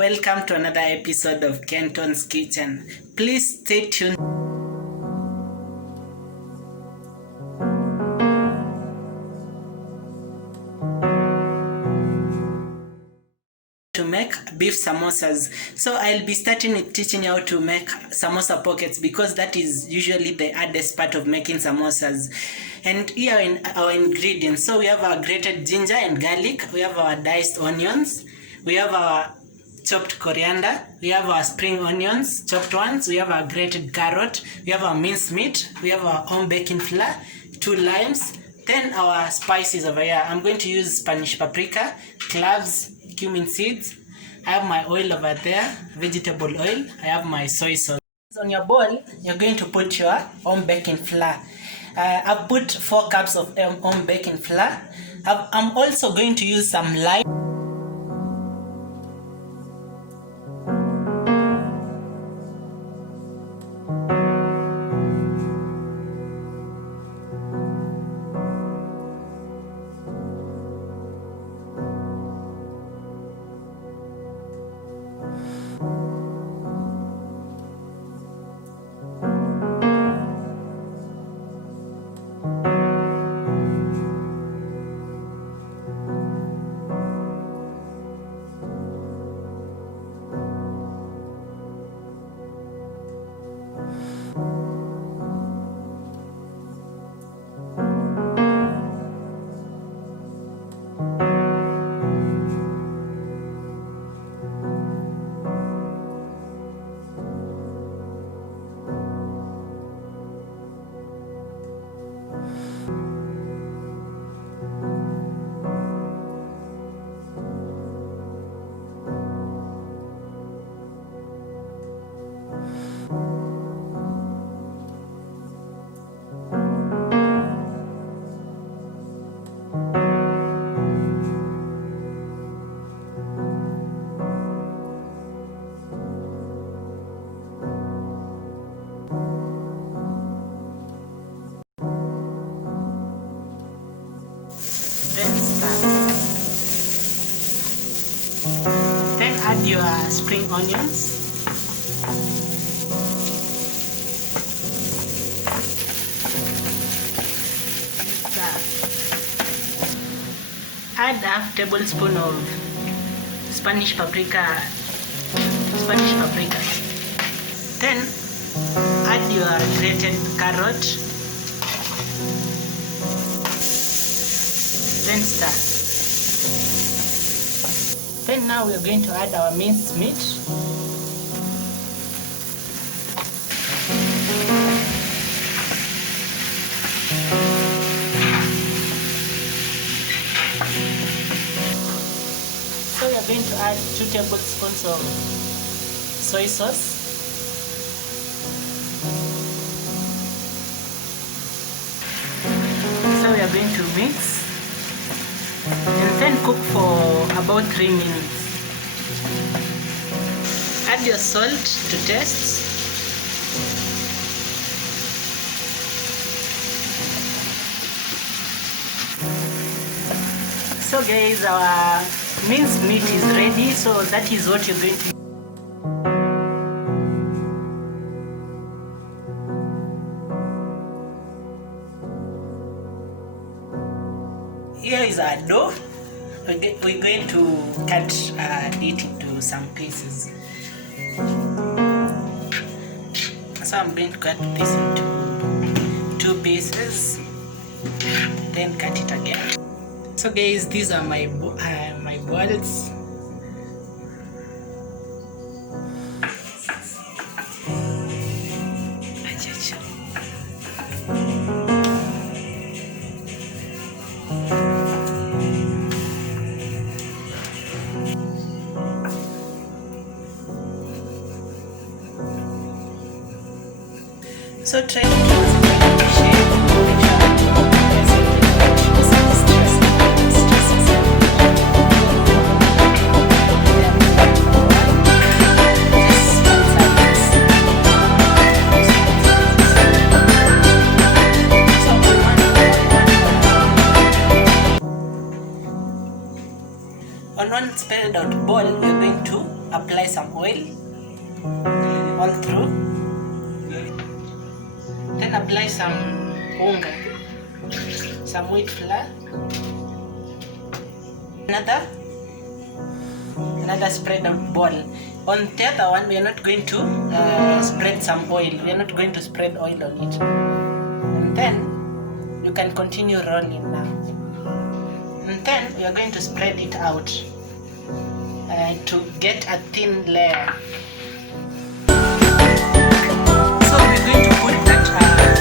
welcome to another episode of Kenton's Kitchen. Please stay tuned to make beef samosas. So I'll be starting with teaching you how to make samosa pockets because that is usually the hardest part of making samosas. And here are our ingredients. So we have our grated ginger and garlic, we have our diced onions, we have our chopped coriander, we have our spring onions, chopped ones, we have our grated carrot, we have our minced meat, we have our home baking flour, 2 limes, then our spices over here. I'm going to use Spanish paprika, cloves, cumin seeds. I have my oil over there, vegetable oil. I have my soy sauce. On your bowl, you're going to put your home baking flour. I've put 4 cups of home baking flour. I'm also going to use some lime. Then add your spring onions. Add half tablespoon of Spanish paprika. Then add your grated carrot. Then stir. Then now we are going to add our minced meat. So we are going to add 2 tablespoons of soy sauce. So we are going to mix and then cook for about 3 minutes. Add your salt to taste. So guys, our minced meat is ready, so that is what you're going to. Here is our dough. We're going to cut it into some pieces. So I'm going to cut this into 2 pieces, then cut it again. So guys, these are my balls. So try to shape. On one spread out bowl, we're going to apply some oil all through. Then apply some unga, some wheat flour. Another spread out ball. On the other one, we are not going to spread some oil. We are not going to spread oil on it. And then you can continue rolling now. And then we are going to spread it out to get a thin layer. So we're going to put that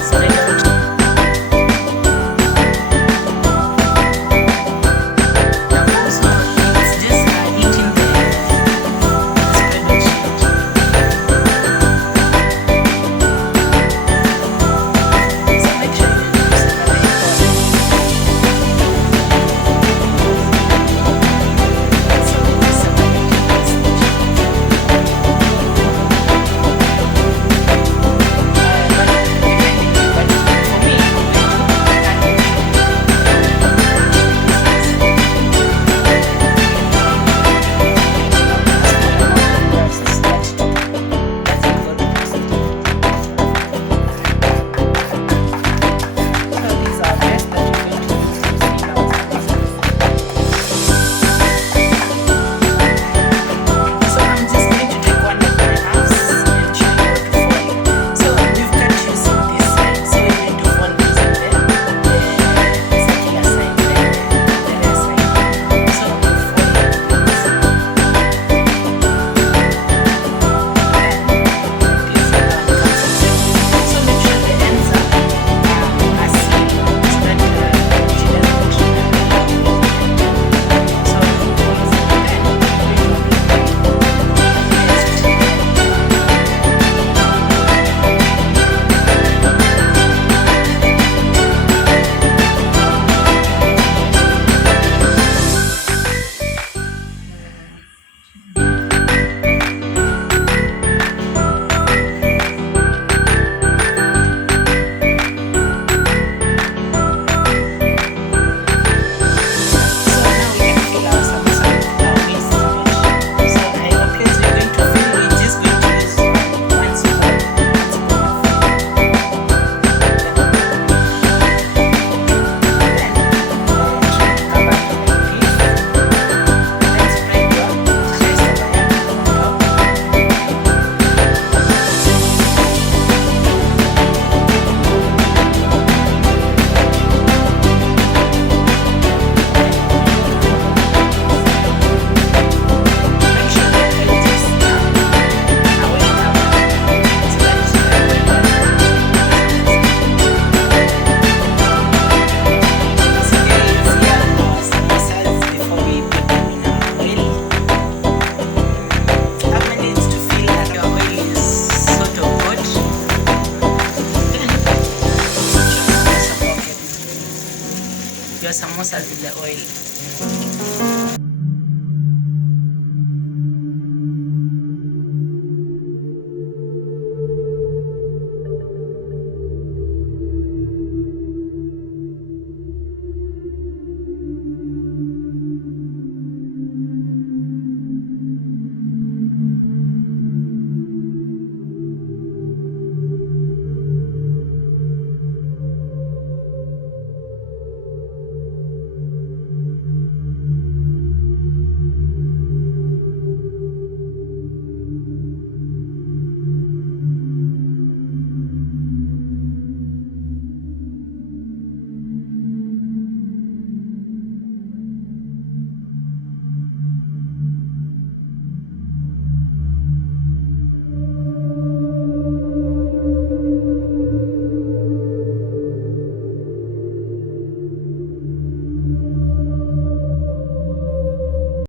spread out. Your samosas with the oil.